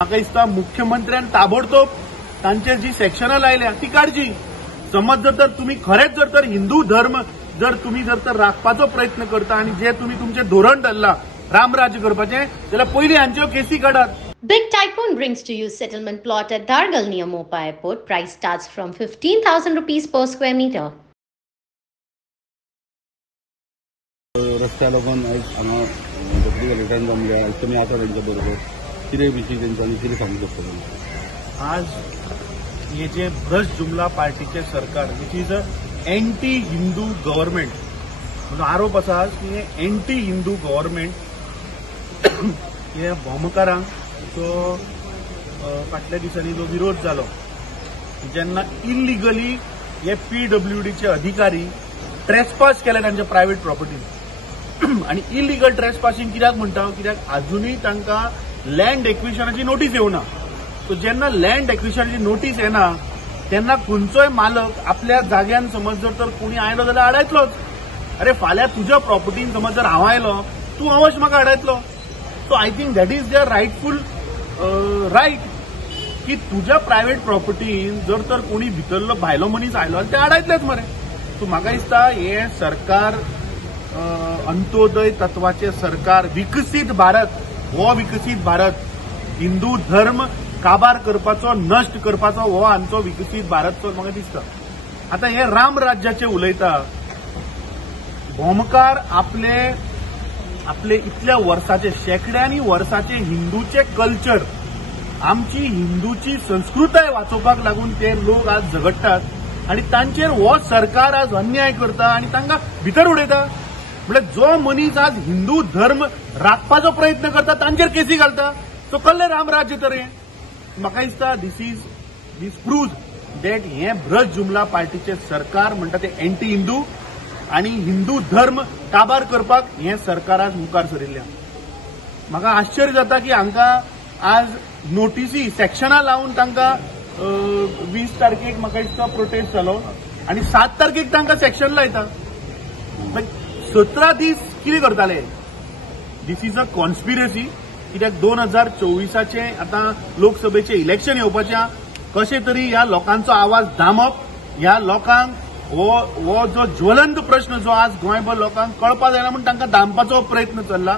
म्हाका दिसता मुख्यमंत्र्यान ताबडतोब तांचेर जी सेक्शनां लायल्या ती काडची। समज जर तुम्ही खरेच जर हिंदू धर्म तुम्ही राखपाचो प्रयत्न करता आणि जे तुम्ही तुमचे धोरण धरला रामराज्य करपाचें जाल्यार पयलीं हांच्यो केसी काडात। Big Tycoon brings to you settlement plot at Dargal near Mopa Airport. Price starts from 15,000 rupees per square meter. रस्त्या लागून आयज हांगा सगळी रिटर्न जमले। आयज तुमी आसा तांच्या बरोबर कितें विशीं तेंच्यांनी कितें सांगूंक शकता? आज हे जे भ्रष्ट जुमला पार्टीचे सरकार which is a anti Hindu government म्हजो आरोप आसा की हे एंटी हिंदू गव्हर्नमेंट हे भोमकारांक जो फाटल्या दिसांनी जो विरोध जालो जेन्ना इल्लिगली हे PWDचे अधिकारी ट्रेसपास केले तांच्या प्रायव्हेट प्रॉपर्टीन आणि इल्लिगल ट्रेसपासिंग कित्याक म्हणटा कित्याक अजूनय तांकां लँड एक्विशनाची नोटीस येवना। सो जेन्ना लँड एक्विशनाची नोटीस येना तेन्ना खंयचोय मालक आपल्या जाग्यान समज जर कोणी आयलो जाल्यार आडायतलोच। अरे फाल्यां तुज्या प्रॉपर्टीन समज जर हांव आयलो तूं अवश्य म्हाका आडायतलो। So I think that is their rightful right की तुज्या प्रायव्हेट प्रॉपर्टीन जर कोणी भितरलो भायलो मनीस आयलो ते आडायतलेच मरे। सो म्हाका दिसता हे सरकार अंत्योदय तत्वाचे सरकार विकसीत भारत हो विकसीत भारत हिंदू धर्म काबार करपाचो नष्ट करपाचो हो हांचो विकसीत भारत चो म्हाका दिसता। आता हे राम राज्याचे उलयता भोमकार आपले इतल्या वर्साचे शेकड्यांनी वर्साचे हिंदूचे कल्चर आमची हिंदूची संस्कृताय वाचोवपाक लागून ते लोक आज झगडटात आणि तांचेर हो सरकार आज अन्याय करता आणि तांकां भितर उडयता। म्हणजे जो मनीस आज हिंदू धर्म राखपाचो प्रयत्न करता तांचेर केसी घालता सो कसलें रामराज्य तर हें? म्हाका दिसता दीस प्रूव्ज दॅट हे भ्रष्ट जुमला पार्टीचे सरकार म्हणटा ते एंटी हिंदू आणि हिंदू धर्म काबार करपाक हे सरकार आज मुखार सरिल्ल्या। म्हाका आश्चर्य जाता की हांकां आज नोटीसी सेक्शनां लावन तांकां 20 तारखेक म्हाका दिसता प्रोटेस्ट जालो आणि 7 तारखेक तांकां सेक्शन लायता। 17 दीस कितें करताले? दीस इज अ कॉन्स्पिरसी कित्याक 2024चे आता लोकसभेचे इलेक्शन येवपाचे कशे तरी ह्या लोकांचो आवाज दामप ह्या लोकांक हो जो ज्वलंत प्रश्न जो आज गोंयभर लोकांक कळपा जायना म्हणून तांकां दामपाचो प्रयत्न चल्ला।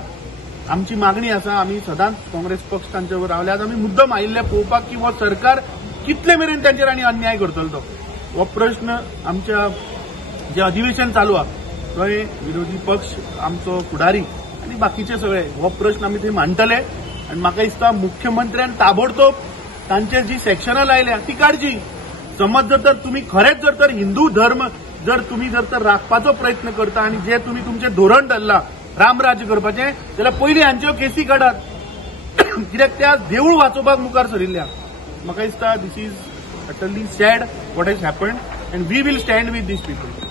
आमची मागणी आसा आमी सदांच काँग्रेस पक्ष तांचे बरोबर रावले। आज आमी मुद्दम आयिल्ले पळोवपाक की हो सरकार कितले मेरेन तांचेर आनी अन्याय करतलो तो हो प्रश्न आमच्या जे अधिवेशन चालू आहा थंय विरोधी पक्ष आमचो फुडारी आणि बाकीचे सगळे हो प्रश्न आमी थंय मांडटले आणि म्हाका दिसता मुख्यमंत्र्यान ताबडतोब तांचेर जी सेक्शनां लायल्या ती काडची। समज जर तुम्ही खरेच जर हिंदू धर्म तुम्ही राखपाचो प्रयत्न करता आणि जे तुम्ही तुमचे धोरण धरला रामराज्य करपाचें जाल्यार पयलीं हांच्यो केसी काडात कित्याक त्या देवूळ वाचोवपाक मुखार सरिल्ल्या। म्हाका दिसता this is utterly sad what has happened and we will stand with this people.